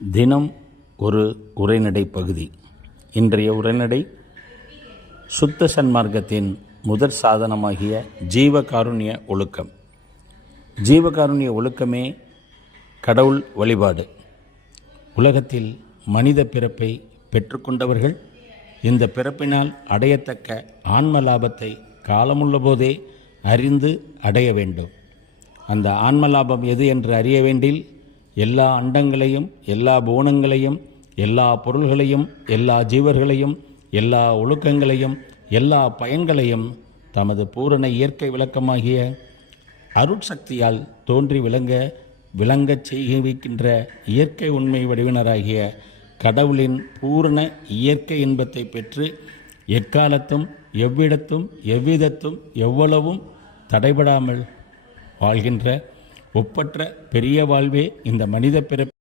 தினம் ஒரு உரைநடை பகுதி. இன்றைய உரைநடை சுத்த சன்மார்க்கத்தின் முதற் சாதனமாகிய ஜீவகாருண்ய ஒழுக்கம். ஜீவகாருண்ய ஒழுக்கமே கடவுள் வழிபாடு. உலகத்தில் மனித பிறப்பை பெற்றுக்கொண்டவர்கள் இந்த பிறப்பினால் அடையத்தக்க ஆன்ம லாபத்தை காலமுள்ள போதே அறிந்து அடைய வேண்டும். அந்த ஆன்ம லாபம் எது என்று அறிய வேண்டில் எல்லா அண்டங்களையும், எல்லா புவனங்களையும், எல்லா பொருள்களையும், எல்லா ஜீவர்களையும், எல்லா ஒழுக்கங்களையும், எல்லா பயன்களையும் தமது பூரண இயற்கை விளக்கமாகிய அருட்சக்தியால் தோன்றி விளங்கச் செய்கின்ற இயற்கை உண்மை வடிவினராகிய கடவுளின் பூரண இயற்கை இன்பத்தை பெற்று எக்காலத்தும் எவ்விடத்தும் எவ்விதத்தும் எவ்வளவும் தடைபடாமல் வாழ்கின்ற ஒப்பற்ற பெரிய வாழ்வே இந்த மனித பிறப்பு